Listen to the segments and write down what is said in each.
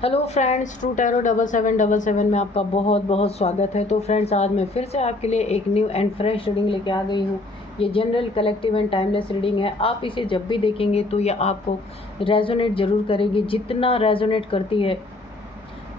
Hello friends, true tarot 7777 में आपका बहुत बहुत स्वागत है। तो फ्रेंड्स, आज मैं फिर से आपके लिए एक न्यू एंड फ्रेश रीडिंग लेके आ गई हूँ। ये general, collective and timeless reading है। आप इसे जब भी देखेंगे तो ये आपको रेजोनेट ज़रूर करेगी। जितना रेजोनेट करती है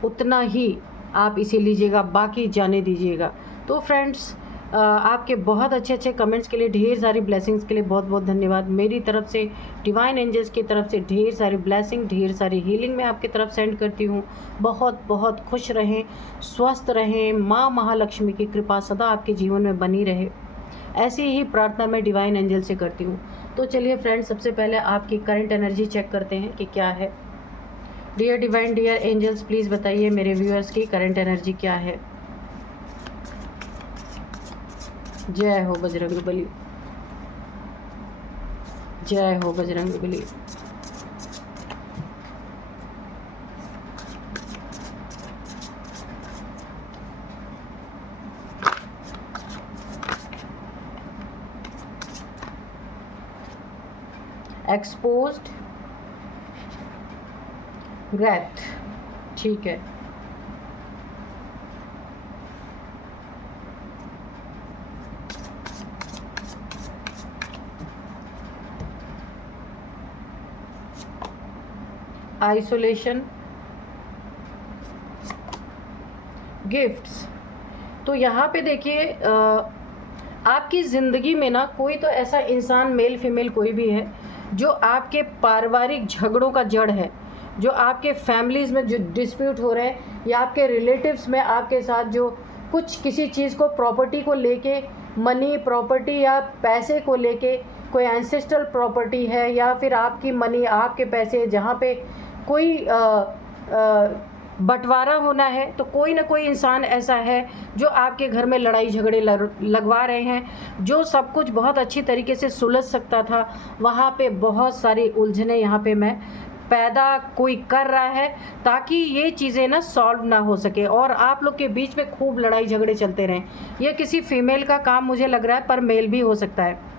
उतना ही आप इसे लीजिएगा, बाकी जाने दीजिएगा। तो फ्रेंड्स, आपके बहुत अच्छे अच्छे कमेंट्स के लिए, ढेर सारी ब्लेसिंग्स के लिए बहुत बहुत धन्यवाद। मेरी तरफ से, डिवाइन एंजल्स की तरफ से ढेर सारी ब्लेसिंग, ढेर सारी हीलिंग मैं आपकी तरफ सेंड करती हूँ। बहुत बहुत खुश रहें, स्वस्थ रहें, माँ महालक्ष्मी की कृपा सदा आपके जीवन में बनी रहे, ऐसी ही प्रार्थना मैं डिवाइन एंजल से करती हूँ। तो चलिए फ्रेंड्स, सबसे पहले आपकी करंट एनर्जी चेक करते हैं कि क्या है। Dear divine, dear angels, please बताइए मेरे व्यूअर्स की करंट एनर्जी क्या है। जय हो बजरंगबली, जय हो बजरंगबली। एक्सपोज्ड, ग्रेथ, ठीक है। Isolation, gifts. तो यहाँ पे देखिए, आपकी ज़िंदगी में ना कोई तो ऐसा इंसान, मेल फीमेल कोई भी है, जो आपके पारिवारिक झगड़ों का जड़ है, जो आपके फैमिलीज़ में जो डिस्प्यूट हो रहे हैं, या आपके रिलेटिव्स में आपके साथ जो कुछ किसी चीज़ को, प्रॉपर्टी को लेके, मनी, प्रॉपर्टी या पैसे को लेके, कोई एंसेस्ट्रल प्रॉपर्टी है या फिर आपकी मनी, आपके पैसे, जहाँ पे कोई बंटवारा होना है, तो कोई ना कोई इंसान ऐसा है जो आपके घर में लड़ाई झगड़े लगवा रहे हैं। जो सब कुछ बहुत अच्छी तरीके से सुलझ सकता था, वहाँ पे बहुत सारी उलझने यहाँ पे मैं पैदा कोई कर रहा है, ताकि ये चीज़ें ना सॉल्व ना हो सके और आप लोग के बीच में खूब लड़ाई झगड़े चलते रहें। ये किसी फीमेल का काम मुझे लग रहा है, पर मेल भी हो सकता है।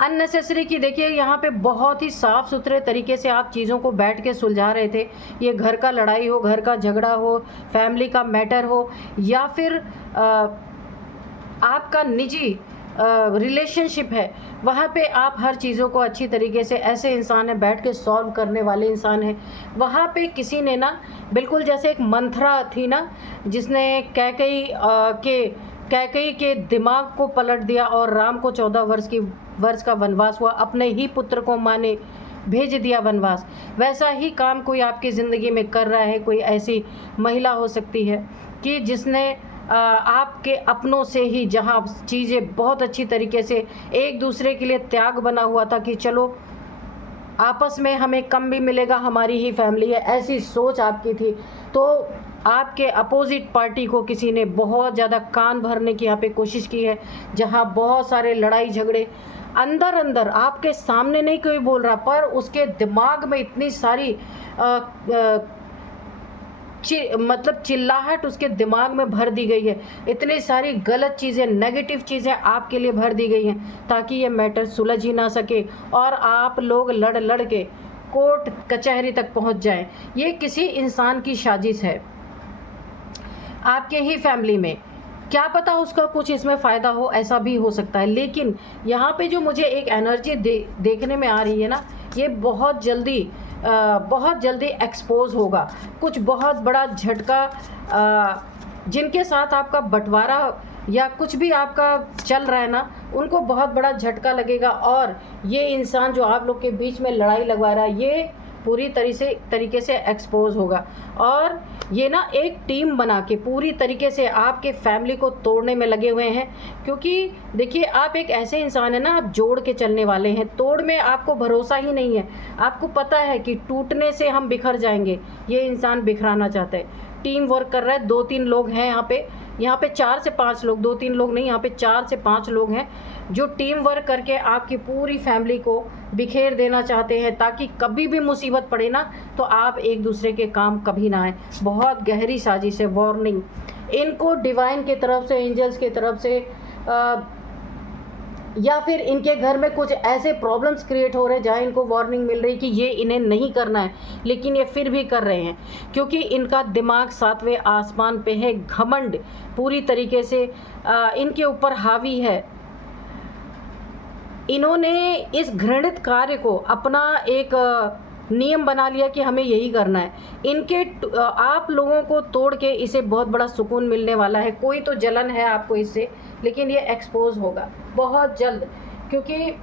अननेसेसरी की देखिए, यहाँ पे बहुत ही साफ़ सुथरे तरीके से आप चीज़ों को बैठ के सुलझा रहे थे। ये घर का लड़ाई हो, घर का झगड़ा हो, फैमिली का मैटर हो, या फिर आपका निजी रिलेशनशिप है, वहाँ पे आप हर चीज़ों को अच्छी तरीके से, ऐसे इंसान हैं बैठ के सॉल्व करने वाले इंसान हैं। वहाँ पे किसी ने ना, बिल्कुल जैसे एक मंथरा थी ना, जिसने कैकई के दिमाग को पलट दिया और राम को 14 वर्ष का वनवास हुआ, अपने ही पुत्र को माँ ने भेज दिया वनवास। वैसा ही काम कोई आपकी ज़िंदगी में कर रहा है। कोई ऐसी महिला हो सकती है कि जिसने आपके अपनों से ही, जहाँ चीज़ें बहुत अच्छी तरीके से एक दूसरे के लिए त्याग बना हुआ था कि चलो आपस में हमें कम भी मिलेगा, हमारी ही फैमिली है, ऐसी सोच आपकी थी, तो आपके अपोजिट पार्टी को किसी ने बहुत ज़्यादा कान भरने की यहाँ पे कोशिश की है, जहाँ बहुत सारे लड़ाई झगड़े अंदर अंदर, आपके सामने नहीं कोई बोल रहा, पर उसके दिमाग में इतनी सारी मतलब चिल्लाहट उसके दिमाग में भर दी गई है, इतनी सारी गलत चीज़ें, नेगेटिव चीज़ें आपके लिए भर दी गई हैं, ताकि ये मैटर सुलझ ही ना सके और आप लोग लड़ लड़ के कोर्ट कचहरी तक पहुंच जाएं। ये किसी इंसान की साजिश है आपके ही फैमिली में। क्या पता उसका कुछ इसमें फ़ायदा हो, ऐसा भी हो सकता है। लेकिन यहाँ पे जो मुझे एक एनर्जी देखने में आ रही है ना, ये बहुत जल्दी एक्सपोज होगा। कुछ बहुत बड़ा झटका, जिनके साथ आपका बंटवारा या कुछ भी आपका चल रहा है ना, उनको बहुत बड़ा झटका लगेगा और ये इंसान जो आप लोग के बीच में लड़ाई लगवा रहा है, ये पूरी तरीके से एक्सपोज होगा। और ये ना एक टीम बना के पूरी तरीके से आपके फैमिली को तोड़ने में लगे हुए हैं। क्योंकि देखिए, आप एक ऐसे इंसान है ना, आप जोड़ के चलने वाले हैं, तोड़ में आपको भरोसा ही नहीं है। आपको पता है कि टूटने से हम बिखर जाएंगे, ये इंसान बिखराना चाहता है। टीम वर्क कर रहा है, 2-3 लोग हैं यहाँ पे 4 से 5 लोग, 2-3 लोग नहीं, यहाँ पे 4 से 5 लोग हैं जो टीम वर्क करके आपकी पूरी फैमिली को बिखेर देना चाहते हैं, ताकि कभी भी मुसीबत पड़े ना, तो आप एक दूसरे के काम कभी ना आए। बहुत गहरी साजिश है, वार्निंग। इनको डिवाइन की तरफ से, एंजल्स की तरफ से या फिर इनके घर में कुछ ऐसे प्रॉब्लम्स क्रिएट हो रहे हैं जहाँ इनको वार्निंग मिल रही कि ये इन्हें नहीं करना है, लेकिन ये फिर भी कर रहे हैं, क्योंकि इनका दिमाग 7वें आसमान पे है। घमंड पूरी तरीके से इनके ऊपर हावी है। इन्होंने इस घृणित कार्य को अपना एक नियम बना लिया कि हमें यही करना है। इनके आप लोगों को तोड़ के इसे बहुत बड़ा सुकून मिलने वाला है। कोई तो जलन है आपको इससे, लेकिन ये एक्सपोज होगा बहुत जल्द, क्योंकि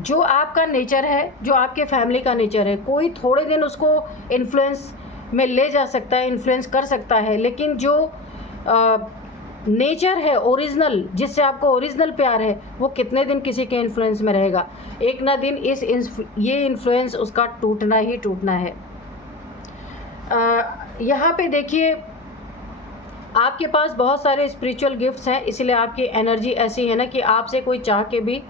जो आपका नेचर है, जो आपके फैमिली का नेचर है, कोई थोड़े दिन उसको इन्फ्लुएंस में ले जा सकता है, इन्फ्लुएंस कर सकता है, लेकिन जो नेचर है ओरिजिनल, जिससे आपको ओरिजिनल प्यार है, वो कितने दिन किसी के इन्फ्लुएंस में रहेगा। एक ना दिन ये इन्फ्लुएंस उसका टूटना ही टूटना है। यहाँ पे देखिए, आपके पास बहुत सारे स्पिरिचुअल गिफ्ट्स हैं, इसलिए आपकी एनर्जी ऐसी है ना कि आपसे कोई चाह के भी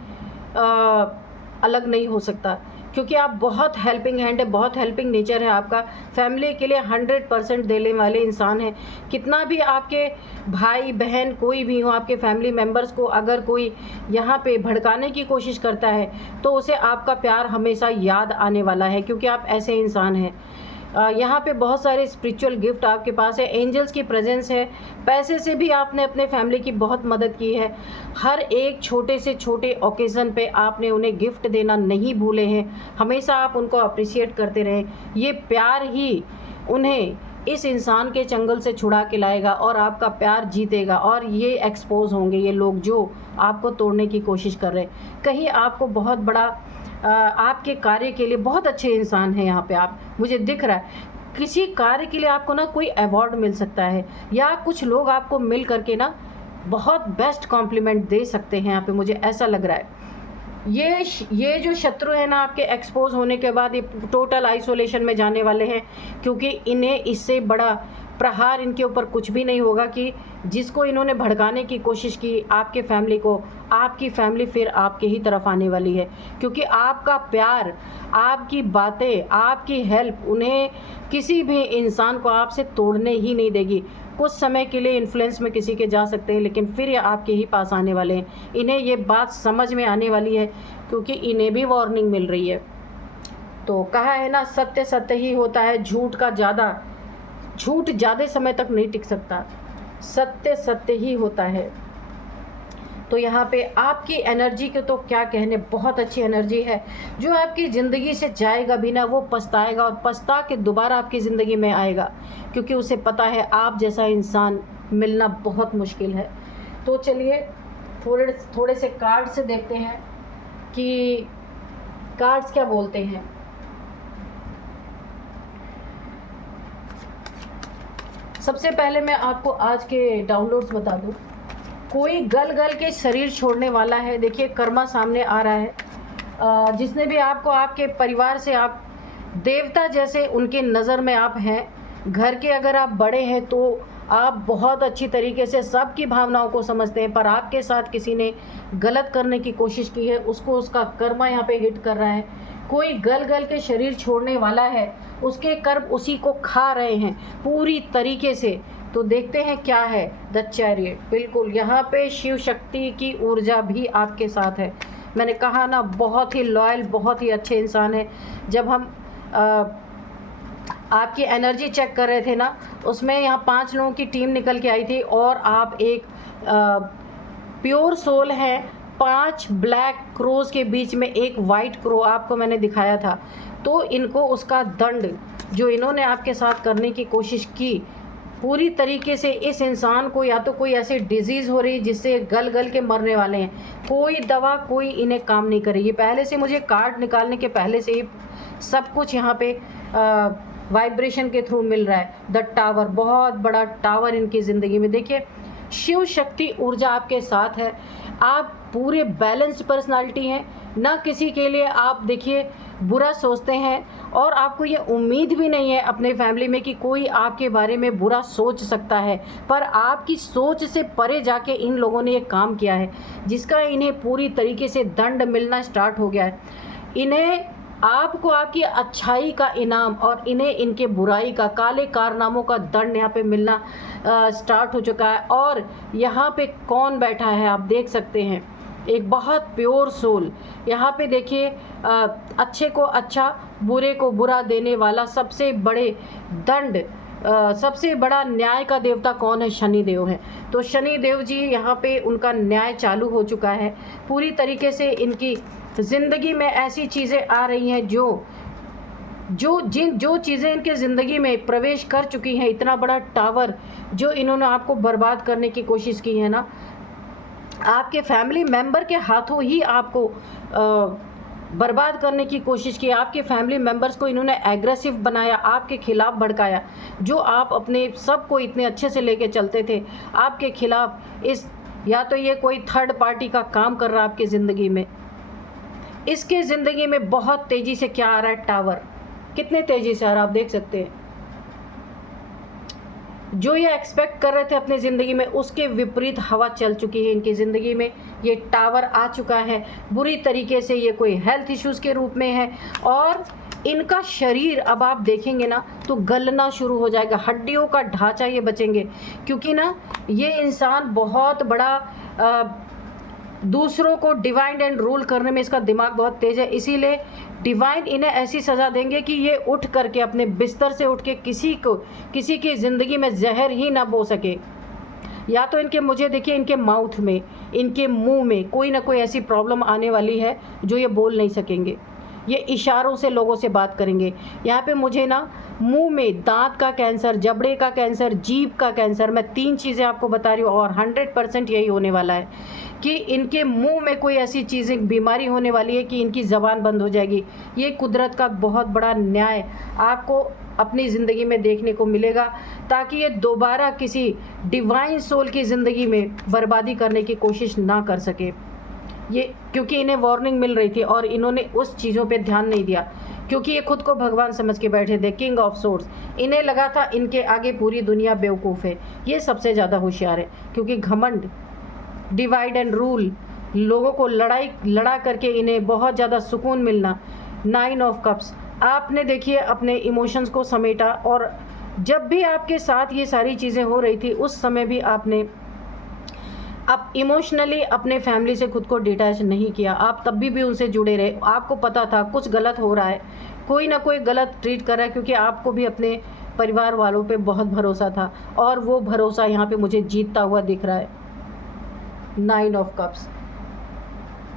अलग नहीं हो सकता, क्योंकि आप बहुत हेल्पिंग हैंड है, बहुत हेल्पिंग नेचर है आपका। फैमिली के लिए 100% देने वाले इंसान हैं। कितना भी आपके भाई बहन कोई भी हो, आपके फैमिली मेम्बर्स को अगर कोई यहाँ पे भड़काने की कोशिश करता है तो उसे आपका प्यार हमेशा याद आने वाला है, क्योंकि आप ऐसे इंसान हैं। यहाँ पे बहुत सारे स्पिरिचुअल गिफ्ट आपके पास है, एंजल्स की प्रेजेंस है। पैसे से भी आपने अपने फैमिली की बहुत मदद की है। हर एक छोटे से छोटे ओकेज़न पे आपने उन्हें गिफ्ट देना नहीं भूले हैं, हमेशा आप उनको अप्रिशिएट करते रहें। ये प्यार ही उन्हें इस इंसान के चंगुल से छुड़ा के लाएगा और आपका प्यार जीतेगा, और ये एक्सपोज होंगे ये लोग जो आपको तोड़ने की कोशिश कर रहे हैं। कहीं आपको बहुत बड़ा आपके कार्य के लिए बहुत अच्छे इंसान हैं यहाँ पे आप, मुझे दिख रहा है। किसी कार्य के लिए आपको ना कोई अवार्ड मिल सकता है, या कुछ लोग आपको मिल करके ना बहुत बेस्ट कॉम्प्लीमेंट दे सकते हैं यहाँ पे, मुझे ऐसा लग रहा है। ये जो शत्रु है ना आपके एक्सपोज होने के बाद ये टोटल आइसोलेशन में जाने वाले हैं, क्योंकि इन्हें इससे बड़ा प्रहार इनके ऊपर कुछ भी नहीं होगा कि जिसको इन्होंने भड़काने की कोशिश की आपके फैमिली को, आपकी फैमिली फिर आपके ही तरफ आने वाली है, क्योंकि आपका प्यार, आपकी बातें, आपकी हेल्प उन्हें किसी भी इंसान को आपसे तोड़ने ही नहीं देगी। कुछ समय के लिए इन्फ्लुएंस में किसी के जा सकते हैं, लेकिन फिर ये आपके ही पास आने वाले हैं। इन्हें ये बात समझ में आने वाली है, क्योंकि इन्हें भी वार्निंग मिल रही है। तो कहा है ना, सत्य सत्य ही होता है, झूठ ज़्यादा समय तक नहीं टिक सकता, सत्य सत्य ही होता है। तो यहाँ पे आपकी एनर्जी के तो क्या कहने, बहुत अच्छी एनर्जी है। जो आपकी ज़िंदगी से जाएगा भी ना, वो पछताएगा, और पछता के दोबारा आपकी ज़िंदगी में आएगा, क्योंकि उसे पता है आप जैसा इंसान मिलना बहुत मुश्किल है। तो चलिए थोड़े से कार्ड से देखते हैं कि कार्ड्स क्या बोलते हैं। सबसे पहले मैं आपको आज के डाउनलोड्स बता दूं। कोई गल गल के शरीर छोड़ने वाला है। देखिए कर्मा सामने आ रहा है। जिसने भी आपको, आपके परिवार से आप देवता जैसे उनके नज़र में आप हैं। घर के अगर आप बड़े हैं तो आप बहुत अच्छी तरीके से सबकी भावनाओं को समझते हैं, पर आपके साथ किसी ने गलत करने की कोशिश की है, उसको उसका कर्मा यहाँ पे हिट कर रहा है। कोई गल गल के शरीर छोड़ने वाला है, उसके कर्म उसी को खा रहे हैं पूरी तरीके से। तो देखते हैं क्या है। द चैरियट, बिल्कुल यहाँ पे शिव शक्ति की ऊर्जा भी आपके साथ है। मैंने कहा ना, बहुत ही लॉयल, बहुत ही अच्छे इंसान है। जब हम आपकी एनर्जी चेक कर रहे थे ना, उसमें यहाँ 5 लोगों की टीम निकल के आई थी, और आप एक प्योर सोल है। 5 ब्लैक क्रोज के बीच में एक वाइट क्रो आपको मैंने दिखाया था। तो इनको उसका दंड जो इन्होंने आपके साथ करने की कोशिश की, पूरी तरीके से इस इंसान को या तो कोई ऐसी डिजीज़ हो रही जिससे गल गल के मरने वाले हैं, कोई दवा कोई इन्हें काम नहीं करेगी। पहले से मुझे कार्ड निकालने के पहले से ही सब कुछ यहाँ पे वाइब्रेशन के थ्रू मिल रहा है। द टावर, बहुत बड़ा टावर इनकी ज़िंदगी में। देखिए शिव शक्ति ऊर्जा आपके साथ है। आप पूरे बैलेंस्ड पर्सनालिटी हैं, ना किसी के लिए आप देखिए बुरा सोचते हैं, और आपको ये उम्मीद भी नहीं है अपने फैमिली में कि कोई आपके बारे में बुरा सोच सकता है। पर आपकी सोच से परे जाके इन लोगों ने ये काम किया है, जिसका इन्हें पूरी तरीके से दंड मिलना स्टार्ट हो गया है। इन्हें आपको आपकी अच्छाई का इनाम और इन्हें इनके बुराई का, काले कारनामों का दंड यहाँ पे मिलना स्टार्ट हो चुका है। और यहाँ पे कौन बैठा है आप देख सकते हैं। एक बहुत प्योर सोल। यहाँ पे देखिए अच्छे को अच्छा, बुरे को बुरा देने वाला सबसे बड़े दंड, सबसे बड़ा न्याय का देवता कौन है? शनिदेव है। तो शनिदेव जी यहाँ पे उनका न्याय चालू हो चुका है पूरी तरीके से। इनकी ज़िंदगी में ऐसी चीज़ें आ रही हैं जो चीज़ें इनके ज़िंदगी में प्रवेश कर चुकी हैं, इतना बड़ा टावर जो इन्होंने आपको बर्बाद करने की कोशिश की है ना, आपके फैमिली मेंबर के हाथों ही आपको बर्बाद करने की कोशिश की। आपके फैमिली मेंबर्स को इन्होंने एग्रेसिव बनाया, आपके खिलाफ भड़काया। जो आप अपने सबको इतने अच्छे से लेके चलते थे, आपके खिलाफ या तो ये कोई थर्ड पार्टी का काम कर रहा है आपकी ज़िंदगी में। इसके ज़िंदगी में बहुत तेज़ी से क्या आ रहा है? टावर। कितने तेज़ी से आ रहा है आप देख सकते हैं। जो ये एक्सपेक्ट कर रहे थे अपनी ज़िंदगी में, उसके विपरीत हवा चल चुकी है इनकी ज़िंदगी में। ये टावर आ चुका है बुरी तरीके से। ये कोई हेल्थ इश्यूज़ के रूप में है और इनका शरीर अब आप देखेंगे ना तो गलना शुरू हो जाएगा, हड्डियों का ढांचा ये बचेंगे। क्योंकि ना ये इंसान बहुत बड़ा दूसरों को डिवाइड एंड रूल करने में इसका दिमाग बहुत तेज़ है। इसीलिए डिवाइन इन्हें ऐसी सज़ा देंगे कि ये उठ करके अपने बिस्तर से उठ के किसी की ज़िंदगी में जहर ही ना बो सके। या तो इनके, मुझे देखिए इनके माउथ में, इनके मुंह में कोई ना कोई ऐसी प्रॉब्लम आने वाली है जो ये बोल नहीं सकेंगे। ये इशारों से लोगों से बात करेंगे। यहाँ पे मुझे ना मुंह में दांत का कैंसर, जबड़े का कैंसर, जीभ का कैंसर, मैं 3 चीज़ें आपको बता रही हूँ और 100% यही होने वाला है कि इनके मुंह में कोई ऐसी चीज़ें, बीमारी होने वाली है कि इनकी ज़बान बंद हो जाएगी। ये कुदरत का बहुत बड़ा न्याय आपको अपनी ज़िंदगी में देखने को मिलेगा, ताकि ये दोबारा किसी डिवाइन सोल की ज़िंदगी में बर्बादी करने की कोशिश ना कर सके। ये क्योंकि इन्हें वार्निंग मिल रही थी और इन्होंने उस चीज़ों पे ध्यान नहीं दिया, क्योंकि ये खुद को भगवान समझ के बैठे थे, किंग ऑफ सोर्स। इन्हें लगा था इनके आगे पूरी दुनिया बेवकूफ़ है। ये सबसे ज़्यादा होशियार है, क्योंकि घमंड, डिवाइड एंड रूल, लोगों को लड़ा करके इन्हें बहुत ज़्यादा सुकून मिलना। 9 ऑफ कप्स, आपने देखिए अपने इमोशंस को समेटा और जब भी आपके साथ ये सारी चीज़ें हो रही थी उस समय भी आपने आप इमोशनली अपने फैमिली से खुद को डिटैच नहीं किया। आप तब भी उनसे जुड़े रहे। आपको पता था कुछ गलत हो रहा है, कोई ना कोई गलत ट्रीट कर रहा है, क्योंकि आपको भी अपने परिवार वालों पे बहुत भरोसा था और वो भरोसा यहाँ पे मुझे जीतता हुआ दिख रहा है। 9 ऑफ कप्स,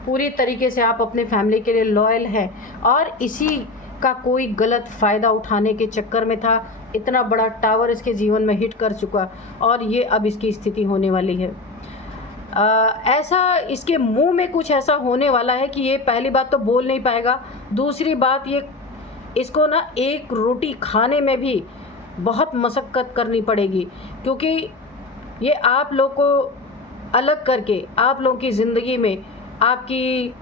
पूरी तरीके से आप अपने फैमिली के लिए लॉयल हैं और इसी का कोई गलत फ़ायदा उठाने के चक्कर में था। इतना बड़ा टावर इसके जीवन में हिट कर चुका और ये अब इसकी स्थिति होने वाली है। ऐसा इसके मुंह में कुछ ऐसा होने वाला है कि ये पहली बात तो बोल नहीं पाएगा, दूसरी बात ये इसको ना एक रोटी खाने में भी बहुत मशक्क़त करनी पड़ेगी, क्योंकि ये आप लोग को अलग करके आप लोगों की ज़िंदगी में आपकी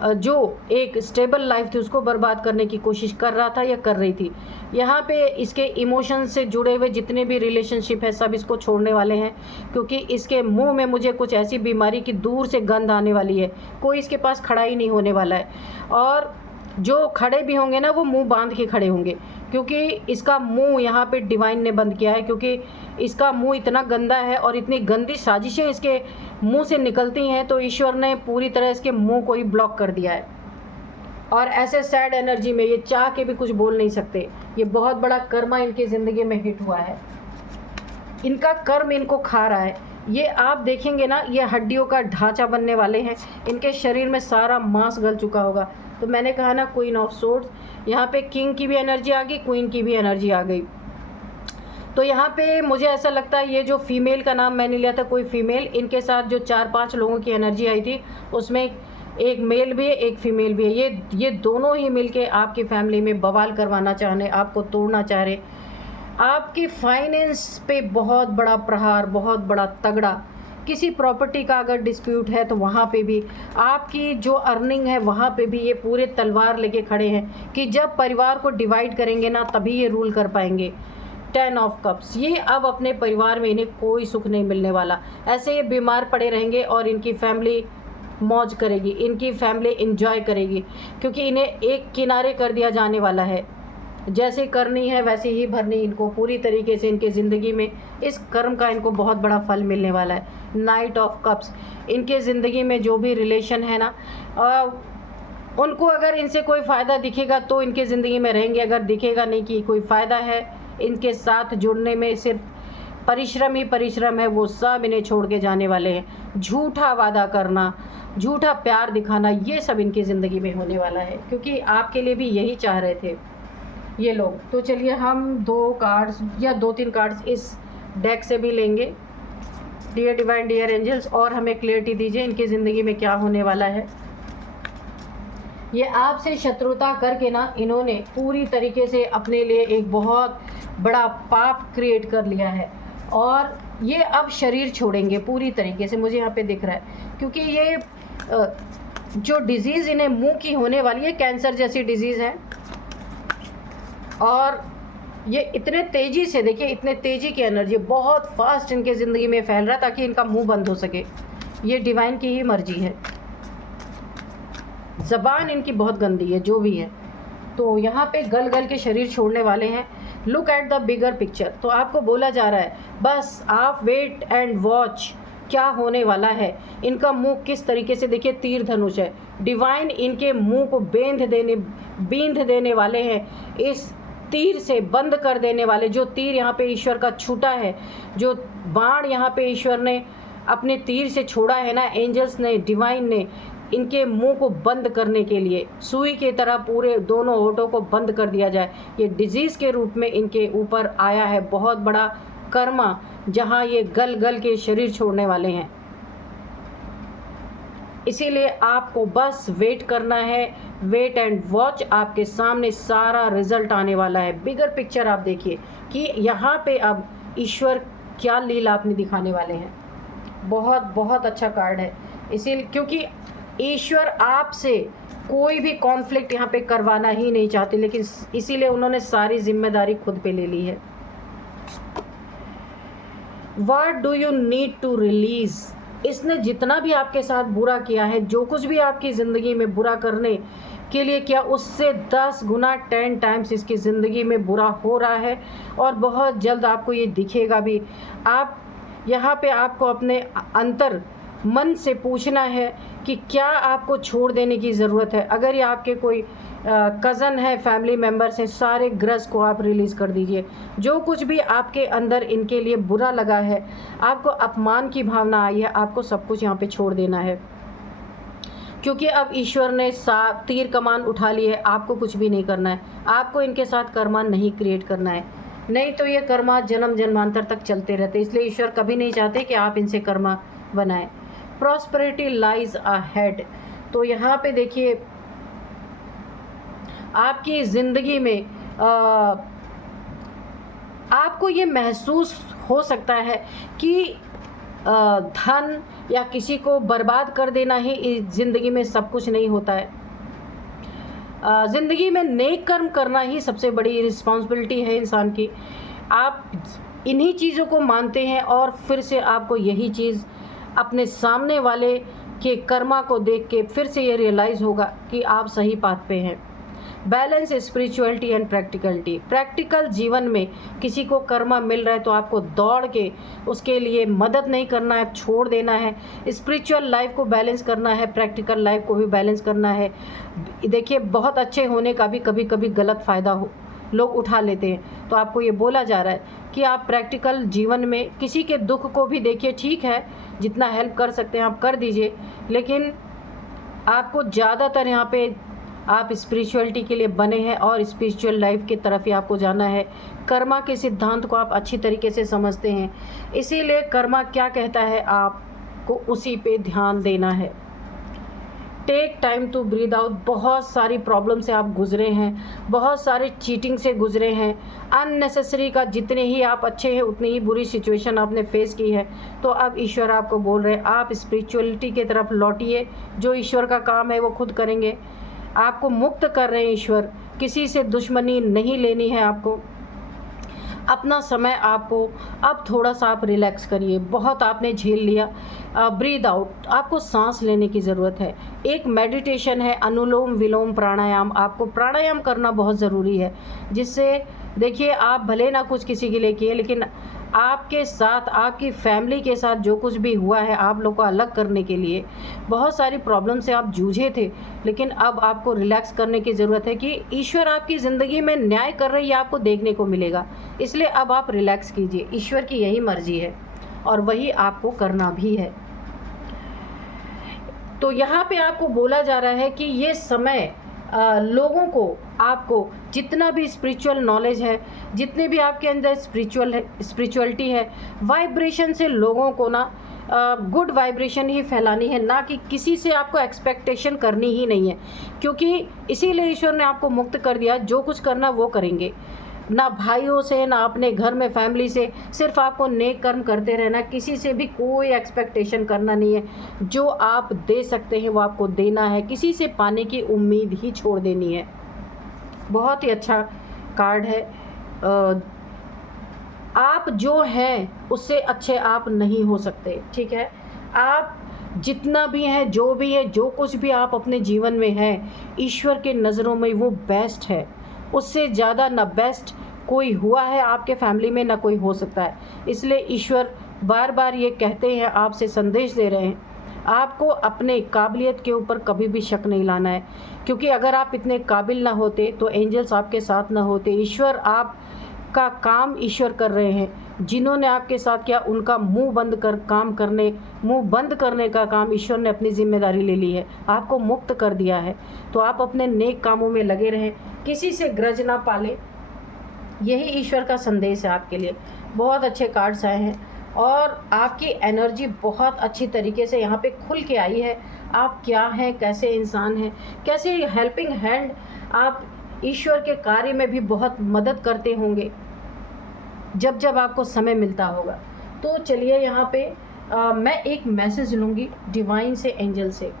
जो एक स्टेबल लाइफ थी उसको बर्बाद करने की कोशिश कर रहा था या कर रही थी। यहाँ पे इसके इमोशन से जुड़े हुए जितने भी रिलेशनशिप है सब इसको छोड़ने वाले हैं, क्योंकि इसके मुंह में मुझे कुछ ऐसी बीमारी की दूर से गंध आने वाली है। कोई इसके पास खड़ा ही नहीं होने वाला है और जो खड़े भी होंगे ना वो मुंह बांध के खड़े होंगे, क्योंकि इसका मुंह यहाँ पे डिवाइन ने बंद किया है, क्योंकि इसका मुंह इतना गंदा है और इतनी गंदी साजिशें इसके मुंह से निकलती हैं, तो ईश्वर ने पूरी तरह इसके मुंह को ही ब्लॉक कर दिया है। और ऐसे सैड एनर्जी में ये चाह के भी कुछ बोल नहीं सकते। ये बहुत बड़ा कर्मा इनकी ज़िंदगी में हिट हुआ है, इनका कर्म इनको खा रहा है। ये आप देखेंगे ना, ये हड्डियों का ढांचा बनने वाले हैं, इनके शरीर में सारा मांस गल चुका होगा। तो मैंने कहा ना क्वीन ऑफ सोर्ड्स, यहाँ पे किंग की भी एनर्जी आ गई, क्वीन की भी एनर्जी आ गई। तो यहाँ पे मुझे ऐसा लगता है ये जो फीमेल का नाम मैंने लिया था, कोई फीमेल, इनके साथ जो 4-5 लोगों की एनर्जी आई थी उसमें एक मेल भी है एक फीमेल भी है। ये दोनों ही मिलके आपकी फैमिली में बवाल करवाना चाह रहे, आपको तोड़ना चाह रहे। आपकी फाइनेंस पे बहुत बड़ा प्रहार, बहुत बड़ा तगड़ा। किसी प्रॉपर्टी का अगर डिस्प्यूट है तो वहाँ पे भी आपकी जो अर्निंग है वहाँ पे भी ये पूरे तलवार लेके खड़े हैं कि जब परिवार को डिवाइड करेंगे ना तभी ये रूल कर पाएंगे। 10 ऑफ कप्स, ये अब अपने परिवार में इन्हें कोई सुख नहीं मिलने वाला। ऐसे ये बीमार पड़े रहेंगे और इनकी फैमिली मौज करेगी, इनकी फैमिली एंजॉय करेगी, क्योंकि इन्हें एक किनारे कर दिया जाने वाला है। जैसे करनी है वैसे ही भरनी, इनको पूरी तरीके से इनके ज़िंदगी में इस कर्म का इनको बहुत बड़ा फल मिलने वाला है। Night of cups. इनके ज़िंदगी में जो भी रिलेशन है ना, उनको अगर इनसे कोई फ़ायदा दिखेगा तो इनके ज़िंदगी में रहेंगे, अगर दिखेगा नहीं कि कोई फ़ायदा है इनके साथ जुड़ने में, सिर्फ परिश्रम ही परिश्रम है, वो सब इन्हें छोड़ के जाने वाले हैं। झूठा वादा करना, झूठा प्यार दिखाना, ये सब इनकी ज़िंदगी में होने वाला है, क्योंकि आपके लिए भी यही चाह रहे थे ये लोग। तो चलिए हम 2 कार्ड्स या 2-3 कार्ड्स इस डेक से भी लेंगे। डियर डिवाइन, डियर एंजल्स, और हमें क्लियरिटी दीजिए इनकी ज़िंदगी में क्या होने वाला है। ये आपसे शत्रुता करके ना इन्होंने पूरी तरीके से अपने लिए एक बहुत बड़ा पाप क्रिएट कर लिया है, और ये अब शरीर छोड़ेंगे पूरी तरीके से, मुझे यहाँ पे दिख रहा है। क्योंकि ये जो डिज़ीज़ इन्हें मुंह की होने वाली है, कैंसर जैसी डिज़ीज़ है, और ये इतने तेज़ी से, देखिए इतने तेज़ी की एनर्जी बहुत फास्ट इनके ज़िंदगी में फैल रहा है ताकि इनका मुंह बंद हो सके। ये डिवाइन की ही मर्जी है। ज़बान इनकी बहुत गंदी है जो भी है। तो यहाँ पे गल गल के शरीर छोड़ने वाले हैं। Look at the bigger picture. तो आपको बोला जा रहा है बस आप वेट एंड वॉच, क्या होने वाला है। इनका मुंह किस तरीके से, देखिए तीर धनुष है, डिवाइन इनके मुंह को बींध देने वाले हैं, इस तीर से बंद कर देने वाले। जो तीर यहाँ पे ईश्वर का छूटा है, जो बाण यहाँ पे ईश्वर ने अपने तीर से छोड़ा है ना, एंजल्स ने, डिवाइन ने, इनके मुंह को बंद करने के लिए सुई की तरह पूरे दोनों होठों को बंद कर दिया जाए। ये डिजीज़ के रूप में इनके ऊपर आया है बहुत बड़ा कर्मा, जहाँ ये गल गल के शरीर छोड़ने वाले हैं। इसीलिए आपको बस वेट करना है, वेट एंड वॉच। आपके सामने सारा रिजल्ट आने वाला है। बिगर पिक्चर आप देखिए कि यहाँ पे अब ईश्वर क्या लीला अपनी दिखाने वाले हैं। बहुत बहुत अच्छा कार्ड है। इसीलिए क्योंकि ईश्वर आपसे कोई भी कॉन्फ्लिक्ट यहाँ पे करवाना ही नहीं चाहते, लेकिन इसीलिए उन्होंने सारी जिम्मेदारी खुद पे ले ली है। What do you need to release? इसने जितना भी आपके साथ बुरा किया है, जो कुछ भी आपकी ज़िंदगी में बुरा करने के लिए किया, उससे 10 गुना 10 टाइम्स इसकी ज़िंदगी में बुरा हो रहा है, और बहुत जल्द आपको ये दिखेगा भी। आप यहाँ पे आपको अपने अंतर मन से पूछना है कि क्या आपको छोड़ देने की ज़रूरत है। अगर ये आपके कोई कज़न है, फैमिली मेम्बर्स हैं, सारे ग्रस को आप रिलीज़ कर दीजिए। जो कुछ भी आपके अंदर इनके लिए बुरा लगा है, आपको अपमान की भावना आई है, आपको सब कुछ यहाँ पे छोड़ देना है। क्योंकि अब ईश्वर ने तीर कमान उठा ली है, आपको कुछ भी नहीं करना है। आपको इनके साथ कर्मा नहीं क्रिएट करना है, नहीं तो ये कर्मा जन्म जन्मांतर तक चलते रहते। इसलिए ईश्वर कभी नहीं चाहते कि आप इनसे कर्मा बनाएं। Prosperity lies ahead. तो यहाँ पे देखिए आपकी ज़िंदगी में आपको ये महसूस हो सकता है कि धन या किसी को बर्बाद कर देना ही इस ज़िंदगी में सब कुछ नहीं होता है। ज़िंदगी में नेक कर्म करना ही सबसे बड़ी रिस्पॉन्सिबिलिटी है इंसान की। आप इन्हीं चीज़ों को मानते हैं और फिर से आपको यही चीज़ अपने सामने वाले के कर्मा को देख के फिर से ये रियलाइज़ होगा कि आप सही पाथ पे हैं। Balance spirituality and practicality. Practical जीवन में किसी को कर्मा मिल रहा है तो आपको दौड़ के उसके लिए मदद नहीं करना है, छोड़ देना है। स्पिरिचुअल लाइफ को बैलेंस करना है, प्रैक्टिकल लाइफ को भी बैलेंस करना है। देखिए बहुत अच्छे होने का भी कभी कभी गलत फ़ायदा लोग उठा लेते हैं। तो आपको ये बोला जा रहा है कि आप प्रैक्टिकल जीवन में किसी के दुख को भी देखिए, ठीक है जितना हेल्प कर सकते हैं आप कर दीजिए, लेकिन आपको ज़्यादातर यहाँ पे आप स्पिरिचुअलिटी के लिए बने हैं और स्पिरिचुअल लाइफ की तरफ ही आपको जाना है। कर्मा के सिद्धांत को आप अच्छी तरीके से समझते हैं, इसीलिए कर्मा क्या कहता है आपको उसी पे ध्यान देना है। Take time to breathe out. बहुत सारी प्रॉब्लम से आप गुजरे हैं, बहुत सारे चीटिंग से गुजरे हैं, अननेसेसरी का जितने ही आप अच्छे हैं उतनी ही बुरी सिचुएशन आपने फेस की है। तो अब ईश्वर आपको बोल रहे हैं आप स्पिरिचुअलिटी की तरफ लौटिए। जो ईश्वर का काम है वो खुद करेंगे। आपको मुक्त कर रहे हैं ईश्वर, किसी से दुश्मनी नहीं लेनी है आपको। अपना समय आपको अब थोड़ा सा आप रिलैक्स करिए, बहुत आपने झेल लिया। ब्रीद आउट, आपको सांस लेने की ज़रूरत है। एक मेडिटेशन है अनुलोम विलोम प्राणायाम, आपको प्राणायाम करना बहुत ज़रूरी है, जिससे देखिए आप भले ना कुछ किसी के लिए किए, लेकिन आपके साथ, आपकी फैमिली के साथ जो कुछ भी हुआ है, आप लोग को अलग करने के लिए बहुत सारी प्रॉब्लम से आप जूझे थे, लेकिन अब आपको रिलैक्स करने की ज़रूरत है कि ईश्वर आपकी ज़िंदगी में न्याय कर रही है, आपको देखने को मिलेगा। इसलिए अब आप रिलैक्स कीजिए, ईश्वर की यही मर्ज़ी है और वही आपको करना भी है। तो यहाँ पे आपको बोला जा रहा है कि ये समय लोगों को, आपको जितना भी स्पिरिचुअल नॉलेज है, जितने भी आपके अंदर स्पिरिचुअलिटी है, वाइब्रेशन से लोगों को ना गुड वाइब्रेशन ही फैलानी है, ना कि किसी से आपको एक्सपेक्टेशन करनी ही नहीं है, क्योंकि इसीलिए ईश्वर ने आपको मुक्त कर दिया। जो कुछ करना वो करेंगे, ना भाइयों से, ना अपने घर में फैमिली से, सिर्फ आपको नेक कर्म करते रहना, किसी से भी कोई एक्सपेक्टेशन करना नहीं है। जो आप दे सकते हैं वो आपको देना है, किसी से पाने की उम्मीद ही छोड़ देनी है। बहुत ही अच्छा कार्ड है। आप जो हैं उससे अच्छे आप नहीं हो सकते, ठीक है। आप जितना भी हैं, जो भी है, जो कुछ भी आप अपने जीवन में हैं, ईश्वर के नज़रों में वो बेस्ट है। उससे ज़्यादा ना बेस्ट कोई हुआ है आपके फैमिली में, ना कोई हो सकता है। इसलिए ईश्वर बार बार ये कहते हैं, आपसे संदेश दे रहे हैं, आपको अपने काबिलियत के ऊपर कभी भी शक नहीं लाना है, क्योंकि अगर आप इतने काबिल ना होते तो एंजल्स आपके साथ ना होते। ईश्वर आपका काम ईश्वर कर रहे हैं। जिन्होंने आपके साथ किया उनका मुंह बंद करने का काम ईश्वर ने अपनी जिम्मेदारी ले ली है, आपको मुक्त कर दिया है। तो आप अपने नेक कामों में लगे रहें, किसी से ग्रज ना पालें। यही ईश्वर का संदेश है आपके लिए। बहुत अच्छे कार्ड्स आए हैं और आपकी एनर्जी बहुत अच्छी तरीके से यहाँ पे खुल के आई है। आप क्या हैं, कैसे इंसान हैं, कैसे हेल्पिंग हैंड आप ईश्वर के कार्य में भी बहुत मदद करते होंगे जब जब आपको समय मिलता होगा। तो चलिए यहाँ पे मैं एक मैसेज लूँगी डिवाइन से, एंजल से।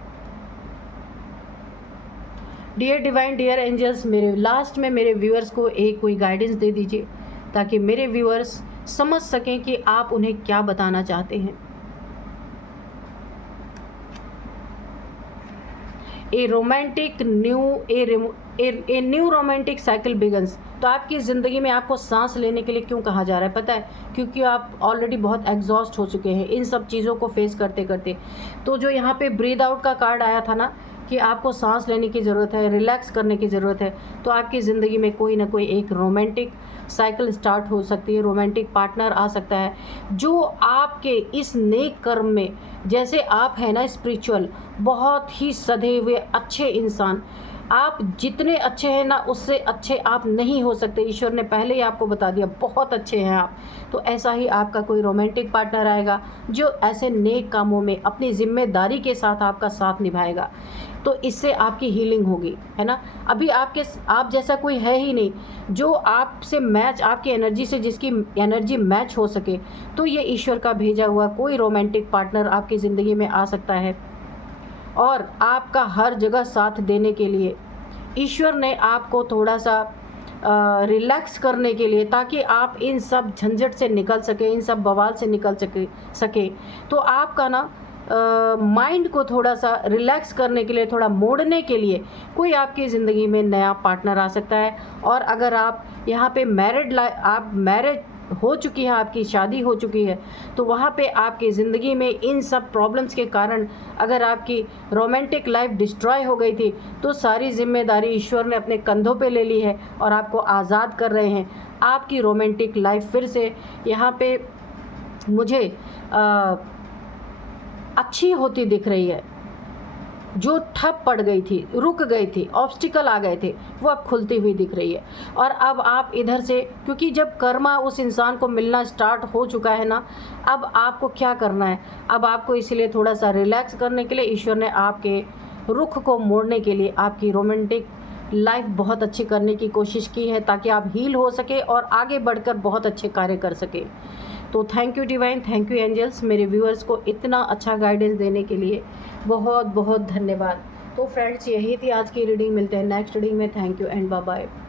डियर डिवाइन, डियर एंजल्स, मेरे लास्ट में मेरे व्यूअर्स को एक कोई गाइडेंस दे दीजिए, ताकि मेरे व्यूअर्स समझ सकें कि आप उन्हें क्या बताना चाहते हैं। A new romantic cycle begins. तो आपकी ज़िंदगी में आपको सांस लेने के लिए क्यों कहा जा रहा है पता है? क्योंकि आप ऑलरेडी बहुत एग्जॉस्ट हो चुके हैं इन सब चीज़ों को फेस करते करते। तो जो यहाँ पे ब्रीद आउट का कार्ड आया था ना, कि आपको सांस लेने की ज़रूरत है, रिलैक्स करने की ज़रूरत है, तो आपकी ज़िंदगी में कोई ना कोई एक रोमांटिक साइकिल स्टार्ट हो सकती है, रोमांटिक पार्टनर आ सकता है जो आपके इस नेक कर्म में, जैसे आप हैं ना स्पिरिचुअल, बहुत ही सधे हुए अच्छे इंसान, आप जितने अच्छे हैं ना उससे अच्छे आप नहीं हो सकते। ईश्वर ने पहले ही आपको बता दिया, बहुत अच्छे हैं आप। तो ऐसा ही आपका कोई रोमांटिक पार्टनर आएगा जो ऐसे नेक कामों में अपनी जिम्मेदारी के साथ आपका साथ निभाएगा। तो इससे आपकी हीलिंग होगी, है ना। अभी आप जैसा कोई है ही नहीं जो आपसे मैच, आपकी एनर्जी से जिसकी एनर्जी मैच हो सके। तो ये ईश्वर का भेजा हुआ कोई रोमांटिक पार्टनर आपकी ज़िंदगी में आ सकता है और आपका हर जगह साथ देने के लिए ईश्वर ने आपको थोड़ा सा रिलैक्स करने के लिए, ताकि आप इन सब झंझट से निकल सके, इन सब बवाल से निकल सके। तो आपका ना माइंड को थोड़ा सा रिलैक्स करने के लिए, थोड़ा मोड़ने के लिए कोई आपकी ज़िंदगी में नया पार्टनर आ सकता है। और अगर आप यहाँ पे मैरिज हो चुकी है, आपकी शादी हो चुकी है, तो वहाँ पे आपकी ज़िंदगी में इन सब प्रॉब्लम्स के कारण अगर आपकी रोमांटिक लाइफ डिस्ट्रॉय हो गई थी, तो सारी जिम्मेदारी ईश्वर ने अपने कंधों पे ले ली है और आपको आज़ाद कर रहे हैं। आपकी रोमांटिक लाइफ फिर से यहाँ पे मुझे अच्छी होती दिख रही है। जो ठप पड़ गई थी, रुक गई थी, ऑब्स्टिकल आ गए थे, वो अब खुलती हुई दिख रही है। और अब आप इधर से, क्योंकि जब कर्मा उस इंसान को मिलना स्टार्ट हो चुका है ना, अब आपको क्या करना है, अब आपको इसलिए थोड़ा सा रिलैक्स करने के लिए ईश्वर ने आपके रुख को मोड़ने के लिए आपकी रोमांटिक लाइफ बहुत अच्छी करने की कोशिश की है, ताकि आप हील हो सके और आगे बढ़कर बहुत अच्छे कार्य कर सके। तो thank you divine, thank you angels, मेरे व्यूअर्स को इतना अच्छा गाइडेंस देने के लिए बहुत बहुत धन्यवाद। तो फ्रेंड्स, यही थी आज की रीडिंग। मिलते हैं नेक्स्ट रीडिंग में। Thank you and bye bye.